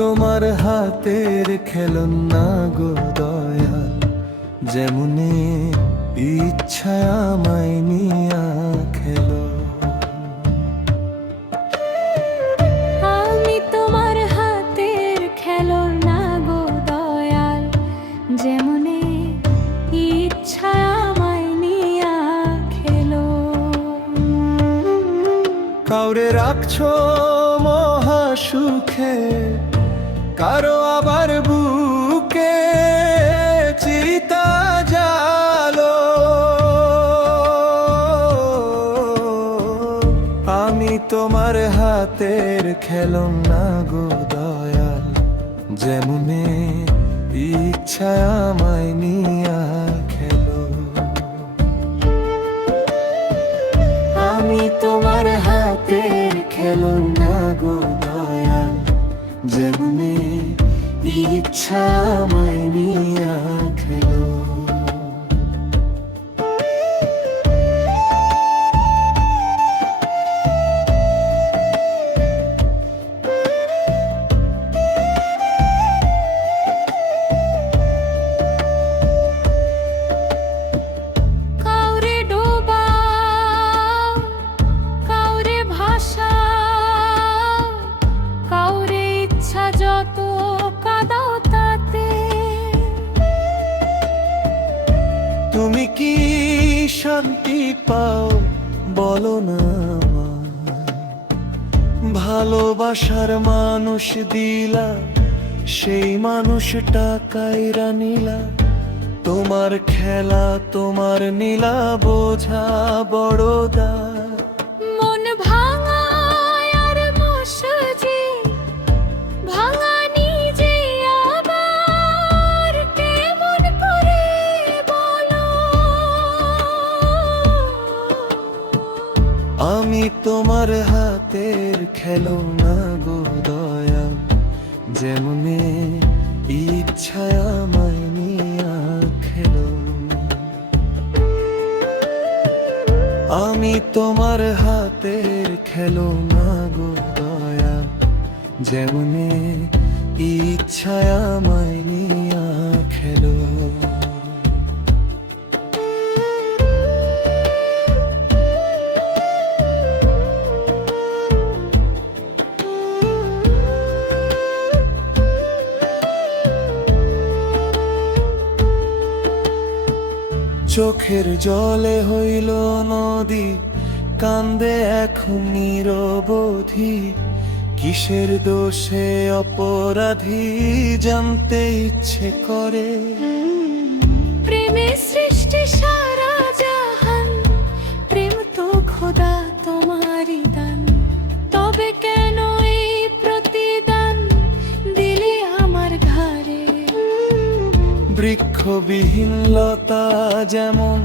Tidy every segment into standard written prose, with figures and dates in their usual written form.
তোমার হাতের খেলনা গো দয়াল, যেমনে ইচ্ছা আমায় নিয়া খেলো। আমি তোমার হাতের খেলনা গো দয়াল, যেমনে ইচ্ছা আমায় নিয়া খেলো। কাউরে রাখছো মহা সুখে, কারো আবার বুকে চিতা জালো। আমি তোমার হাতের খেলনা গো দয়াল, যেমনে ইচ্ছা আমায় নিয়া খেলো। আমি তোমার হাতের খেলনা গো দয়াল, যেমনে ইচ্ছা আমায় নিয়া খেলো। কাউরে ডোবাও, কাউরে ভাসাও, কাউরে ইচ্ছা যত কাদাও তাতে। তুমি কি শান্তি পাও বলো না আমায়? ভালোবাসার মানুষ দিলা, সেই মানুষটা কাইরা নিলা। তোমার খেলা তোমার নীলা বোঝা বড় দায়। মন ভাঙা আর মসজি ভাঙা নিজে আবার কেমন করে বলো। আমি তোমার হাতের খেলনা গো দয়াল, যেমনে ইচ্ছা আমায় নিয়া খেলো। আমি তোমার হাতের খেলনা গো দয়াল, যেমনে ইচ্ছা আমায় নিয়া খেলো। চোখের জলে হইল নদী, কান্দে এখন নিরবধি। কিসের দোষে অপরাধী জানতে ইচ্ছে করে। প্রেমে সৃষ্টি সারা জাহান, প্রেম তো খোদা তোমারই দান। তবে কেন এই প্রতিদান দিলে আমার ঘাড়ে? বৃক্ষবিহীন লতা যেমন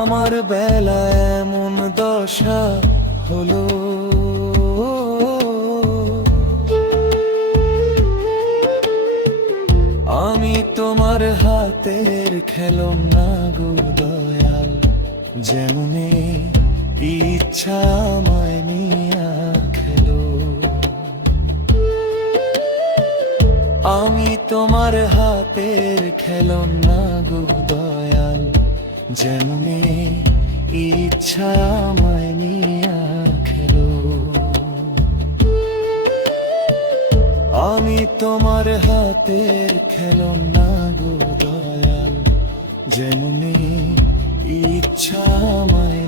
আমার বেলা এমন দশা হলো। আমি তোমার হাতের খেলনা গো দয়াল, যেমনে ইচ্ছা আমায় নিয়া খেলো। আমি তোমার হাতের খেলনা গো দয়াল, যেমনে ইচ্ছা আমায় নিয়া খেলো। আমি তোমার হাতের খেলনা গো দয়াল, যেমনে ইচ্ছা আমায়